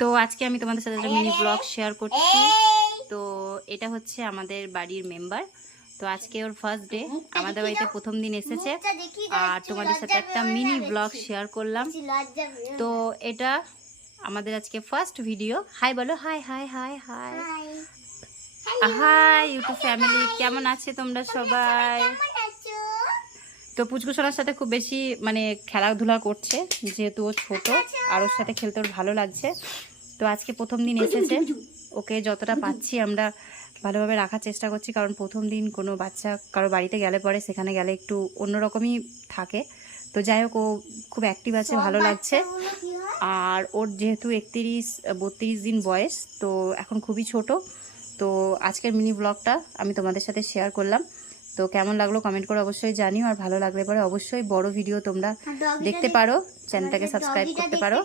তো আজকে আমি তোমাদের সাথে একটা মিনি ব্লগ শেয়ার করছি। তো এটা হচ্ছে আমাদের বাড়ির মেম্বার। তো আজকে ওর ফার্স্ট ডে, আমাদের বাড়িতে প্রথম দিন এসেছে আর তোমাদের সাথে একটা মিনি ব্লগ শেয়ার করলাম। তো এটা আমাদের আজকে ফার্স্ট ভিডিও। হাই বলো, high high high high high YouTube family, কেমন আছে তোমরা সবাই? তো পুচকু সোনার সাথে খুব বেশি মানে খেলাধুলা করছে, যেহেতু ও ছোট আর ওর সাথে খেলতে ওর ভালো লাগছে। তো আজকে প্রথম দিন এসেছে, ওকে যতটা পাচ্ছি আমরা ভালোভাবে রাখার চেষ্টা করছি, কারণ প্রথম দিন কোনো বাচ্চা কারো বাড়িতে গেলে পরে সেখানে গেলে একটু অন্যরকমই থাকে। তো যাই হোক, ও খুব অ্যাক্টিভ আছে, ভালো লাগছে। আর ওর যেহেতু 31-32 দিন বয়স, তো এখন খুবই ছোট। তো আজকের মিনি ব্লগটা আমি তোমাদের সাথে শেয়ার করলাম। তো কেমন লাগলো কমেন্ট করে অবশ্যই জানিও, আর ভালো লাগলে পরে অবশ্যই বড় ভিডিও তোমরা দেখতে পারো, চ্যানেলটাকে সাবস্ক্রাইব করতে পারো।